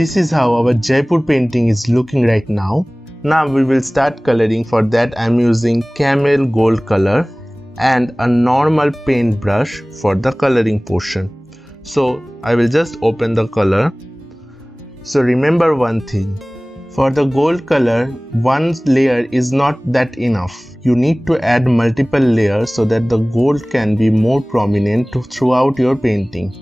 This is how our Jaipur painting is looking right now. Now we will start coloring. For that I am using camel gold color and a normal paint brush for the coloring portion. So I will just open the color. So remember one thing, for the gold color, one layer is not that enough. You need to add multiple layers so that the gold can be more prominent throughout your painting.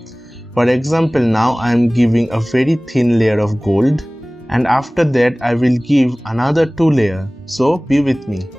For example, now I am giving a very thin layer of gold, and after that I will give another 2 layers. So be with me.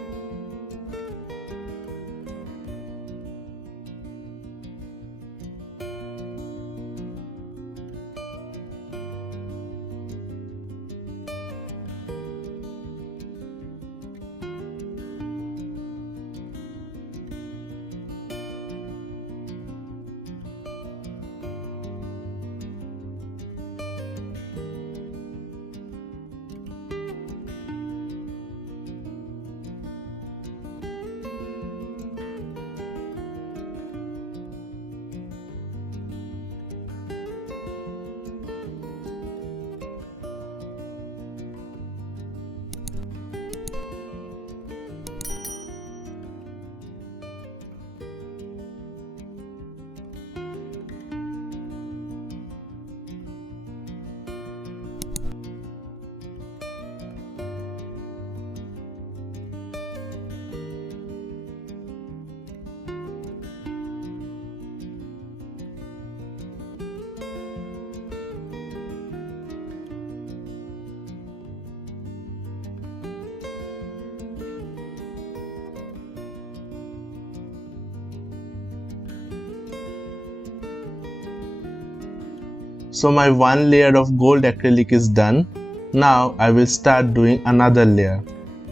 So my one layer of gold acrylic is done. Now I will start doing another layer.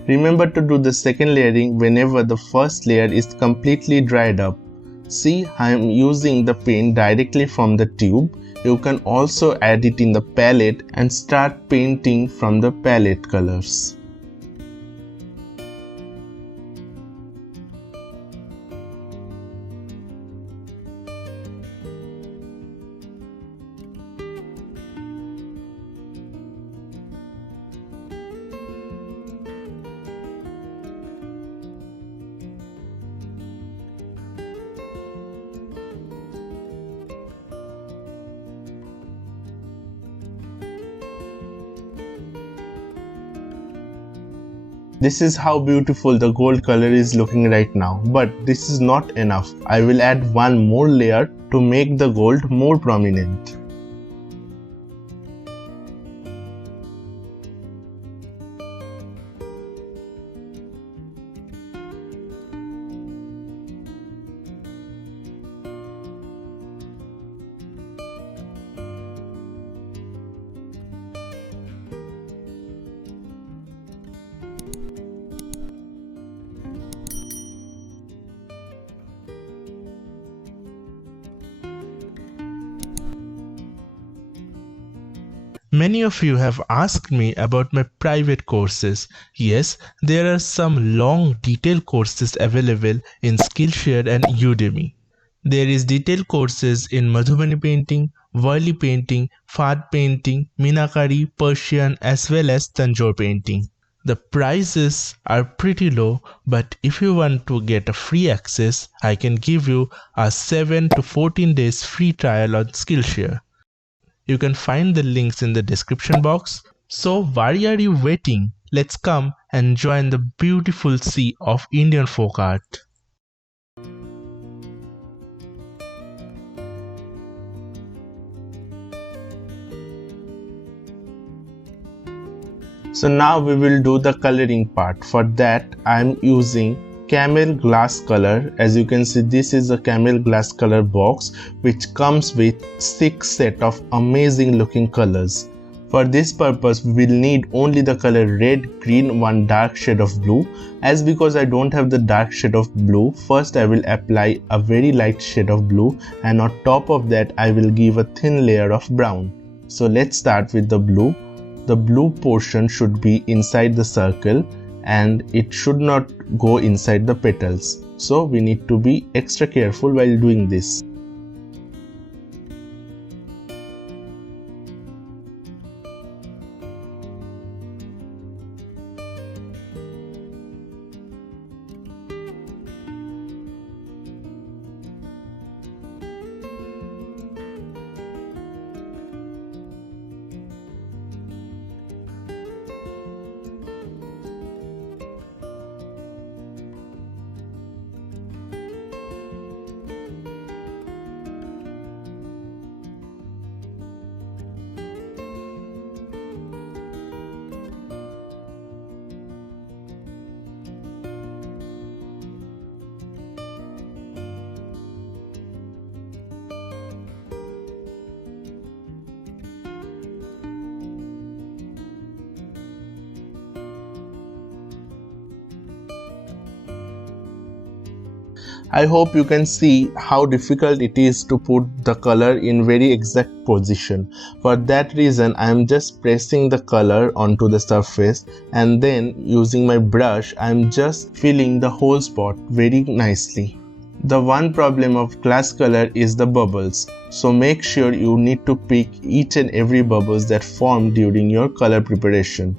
Remember to do the second layering whenever the first layer is completely dried up. See, I am using the paint directly from the tube. You can also add it in the palette and start painting from the palette colors. This is how beautiful the gold color is looking right now, but this is not enough. I will add one more layer to make the gold more prominent. Many of you have asked me about my private courses. Yes, there are some long detailed courses available in Skillshare and Udemy. There is detailed courses in Madhubani painting, Worli painting, Fad painting, Meenakari, Persian as well as Tanjore painting. The prices are pretty low, but if you want to get a free access, I can give you a 7 to 14 days free trial on Skillshare. You can find the links in the description box. So why are you waiting? Let's come and join the beautiful sea of Indian folk art. So now we will do the coloring part. For that I am using camel glass color. As you can see, this is a camel glass color box which comes with 6 set of amazing looking colors. For this purpose we will need only the color red, green, one dark shade of blue. As because I don't have the dark shade of blue, first I will apply a very light shade of blue, and on top of that I will give a thin layer of brown. So let's start with the blue. The blue portion should be inside the circle and it should not go inside the petals. So we need to be extra careful while doing this. I hope you can see how difficult it is to put the color in very exact position. For that reason, I am just pressing the color onto the surface and then using my brush I am just filling the whole spot very nicely. The one problem of glass color is the bubbles, so make sure you need to pick each and every bubbles that form during your color preparation.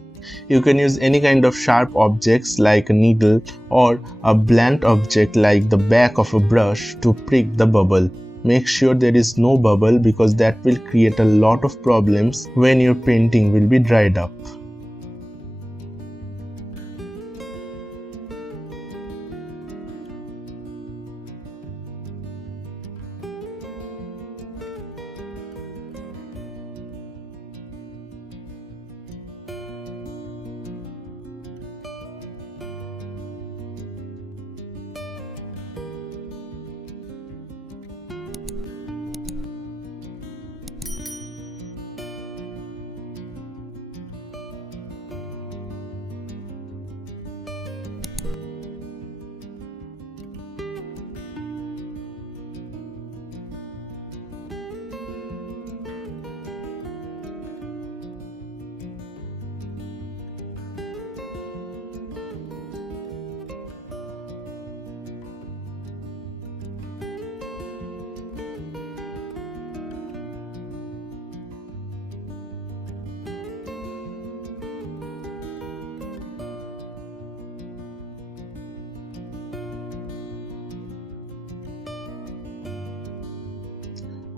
You can use any kind of sharp objects like a needle or a blunt object like the back of a brush to prick the bubble. Make sure there is no bubble because that will create a lot of problems when your painting will be dried up.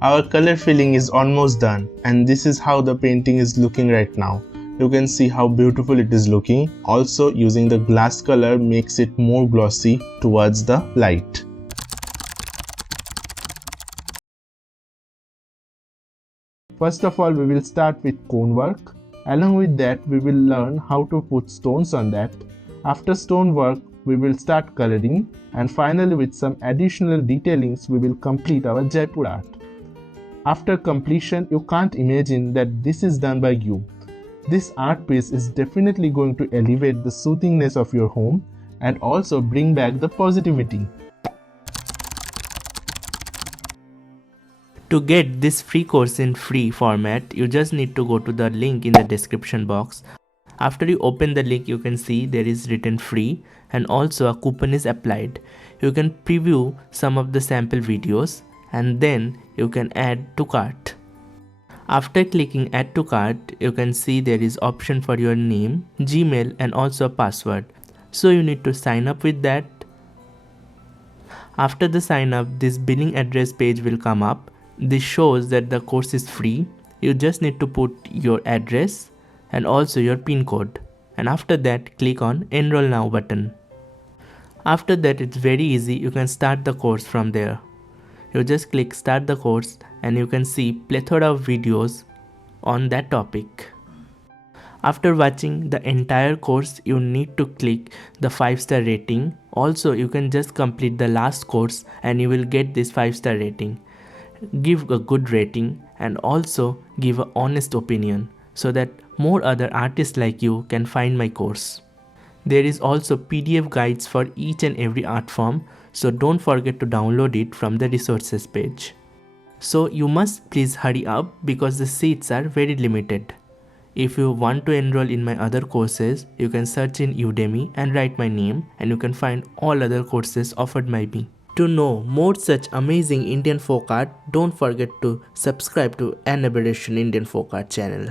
Our color filling is almost done, and this is how the painting is looking right now. You can see how beautiful it is looking. Also, using the glass color makes it more glossy towards the light. First of all, we will start with cone work. Along with that, we will learn how to put stones on that. After stone work, we will start coloring, and finally with some additional detailings, we will complete our Jaipur art. After completion, you can't imagine that this is done by you. This art piece is definitely going to elevate the soothingness of your home and also bring back the positivity. To get this free course in free format, you just need to go to the link in the description box. After you open the link, you can see there is written free and also a coupon is applied. You can preview some of the sample videos and then you can add to cart. After clicking add to cart, you can see there is option for your name, Gmail and also a password. So you need to sign up with that. After the sign up, this billing address page will come up. This shows that the course is free. You just need to put your address and also your PIN code. And after that, click on enroll now button. After that, it's very easy. You can start the course from there. You just click start the course and you can see plethora of videos on that topic. After watching the entire course, you need to click the 5-star rating. Also, you can just complete the last course and you will get this 5-star rating. Give a good rating and also give an honest opinion so that more other artists like you can find my course. There is also PDF guides for each and every art form, so don't forget to download it from the resources page. So you must please hurry up because the seats are very limited. If you want to enroll in my other courses, you can search in Udemy and write my name and you can find all other courses offered by me. To know more such amazing Indian folk art, don't forget to subscribe to An Aberration Indian Folk Art channel.